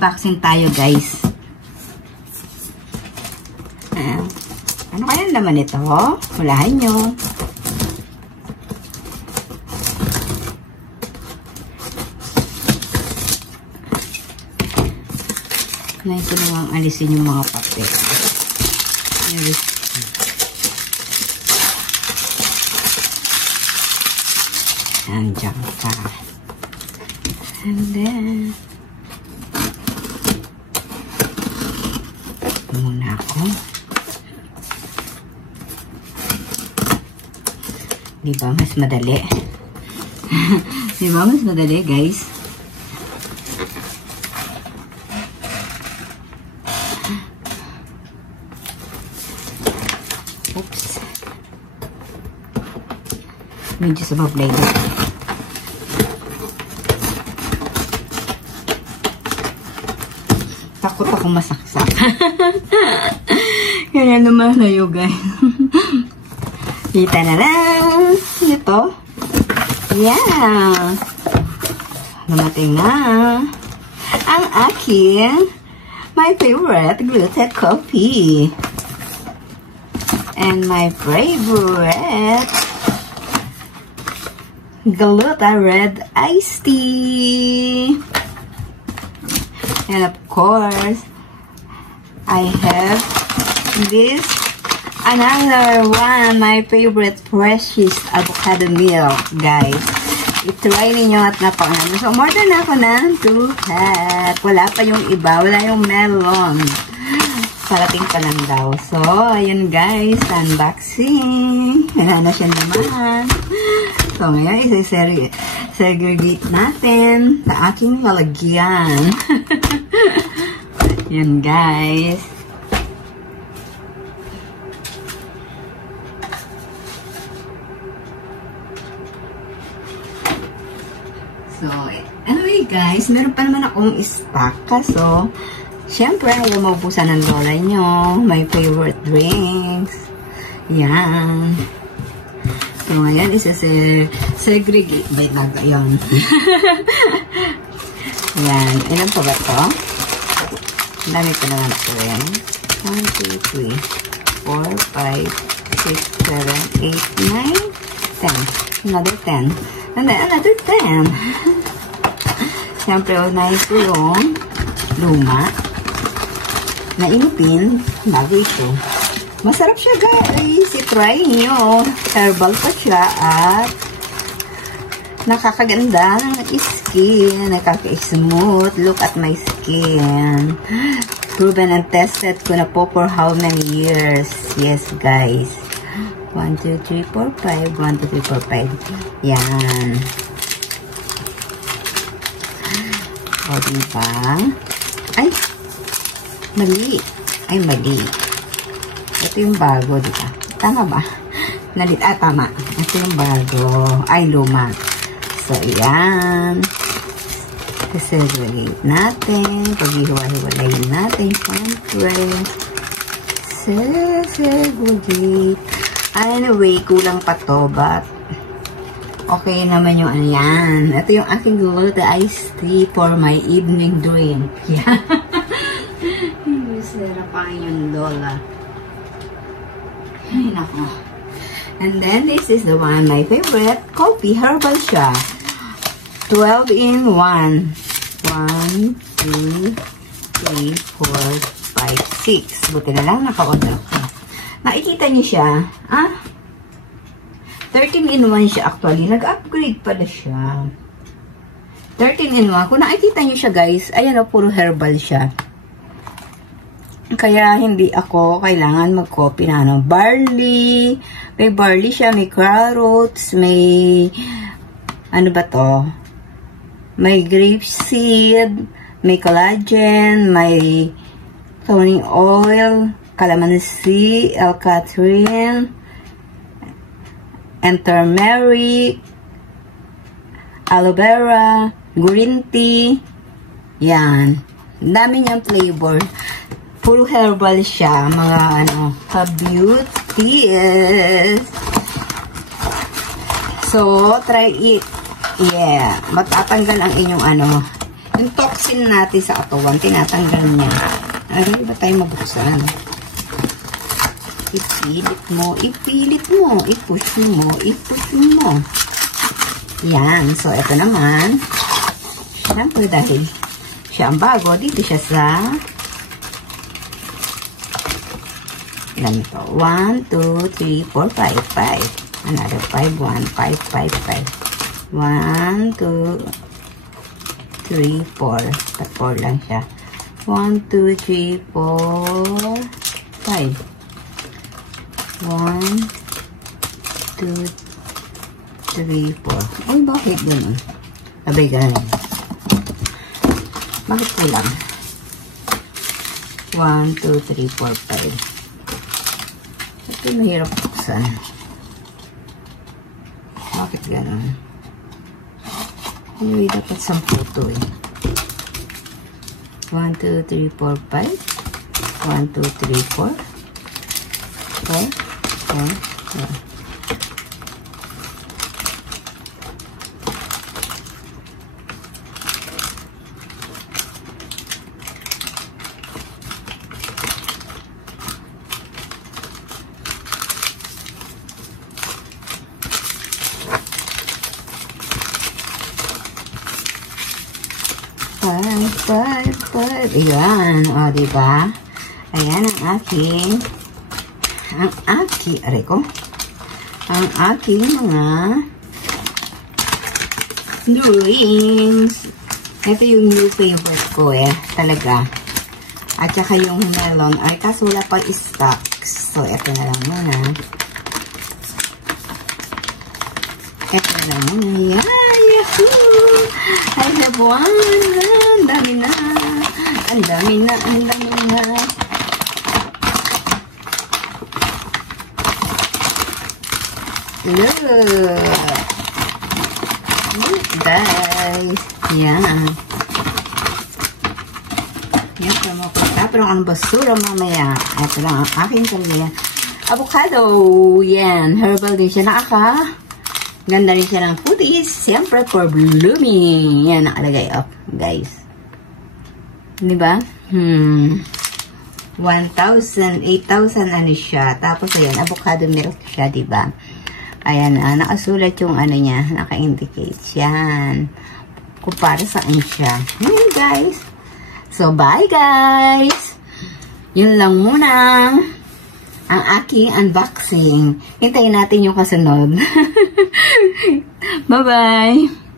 mag-unboxing tayo, guys. Ano kaya naman ito? Hulahan nyo. Ngayon ko lang alisin yung mga papel. Andiyan pa. And then, muna ako. Diba mas madali? Diba mas madali, guys? Oops. Medyo sabablay doon. Takot ako masaksak. Kaya lumalayo, guys. Kita na lang. Ito. Yeah. Dumating na ang aking my favorite gluten coffee. And my favorite gluten red iced tea. And of course, I have this another one, my favorite precious avocado milk, guys. I-try ninyo at napakaganda. So, order na ako ng 2 pack. Wala pa yung iba. Wala yung melon. Parating pa lang daw. So, ayun guys, unboxing. Wala na siya naman. So, ngayon, segregate natin sa aking lalagyan. Yan guys. So, anyway guys, meron pa naman akong stock. Kaso, syempre, ayaw maubusan ng lola nyo. My favorite drinks. Yan. So, ngayon, segregate. Wait lang, yun. Yan. Ilan pa ba ito? Ang dami ko naman ito rin. 1, 2, 3, 4, 5, 6, 7, 8, 9, 10. Another 10. And then, another 10. Siyempre, unahin ko yung luma na inupin bago ito. Masarap siya, guys. I-try nyo. Herbal pa siya at nakakaganda ng skin. Nakaka-smooth. Look at my skin. Proven and tested ko na po for how many years. Yes, guys. 1, 2, 3, 4, 5. 1, 2, 3, 4, 5. Yan. O, diba? Ay! Mali. Ay, mali. Ito yung bago, diba? Tama ba? Tama. Ito yung bago. Ay, luma. So, yan. Segregate natin. Pag-ihiwa-hiwalayin natin. Siyempre. Segregate. Anyway, kulang pa to, but okay naman yung ano yan. Ito yung aking gluten iced tea for my evening drink. Yeah. Hindi sarapan yung lola. Ay, nako. And then, this is the one, my favorite, coffee herbal siya. 12 in 1. 1, 2, 3, 4, 5, 6. Buti na lang, naka-order ko. Nakikita niyo siya, 13 in 1 siya actually. Nag-upgrade pala siya. 13 in 1. Kung nakikita niyo siya guys, ayan o, puro herbal siya. Kaya hindi ako kailangan mag-copy na ano. Barley. May barley siya, may carrots, may ano ba to? May grapeseed, may collagen, may toning oil, calamansi, L-catherine, and turmeric, aloe vera, green tea. Yan. Dami niyang flavor. Puro herbal siya. Mga ano, beauties. So, try it. Yeah. Matatanggal ang inyong ano, Yung toxin natin sa katawan, tinatanggal niya. Ay, ba tayo mabuksan? Ipilit mo, i-push mo. Yan. So, ito naman. Siyempre, dahil siya ang bago, dito siya sa ganito. 1, 2, 3, 4, 5, 5. Another 5, 1, 5, 5, 5. 1, 2, 3, 4. 4 lang siya. 1, 2, 3, 4, 5. 1, 2, 3, 4. Uy, bakit ganun? Abay, ganun. Bakit kulang? 1, 2, 3, 4, 5. Ito mahirap buksan. Bakit ganun? Anyway, dapat 10 to eh. 1, 2, 3, 4, 5. 1, 2, 3, 4. 4. Five. Ayan. O, diba? Ayan ang aking mga drawings. Ito yung new favorite ko eh. Talaga. At saka yung melon. Ay, kaso wala pa stocks. So, ito na lang muna. Yeah, yahoo! I have one. Ang dami na. Look. Look, guys. Yan. Yan, pamapunta. Pero ang basura mamaya. Ito lang ang aking kalya. Avocado. Yan. Herbal din siya. Ganda rin siya ng putis. Siyempre for blooming. Yan, nakalagay up, guys. Diba? 1,000, 8,000 ano siya. Tapos, ayan, avocado milk siya, diba? Ayan, nakasulat yung ano niya. Naka-indicate. Yan. Kung para saan siya. Ayan, guys. So, bye, guys. Yun lang muna ang aking unboxing. Hintayin natin yung kasunod. Bye-bye!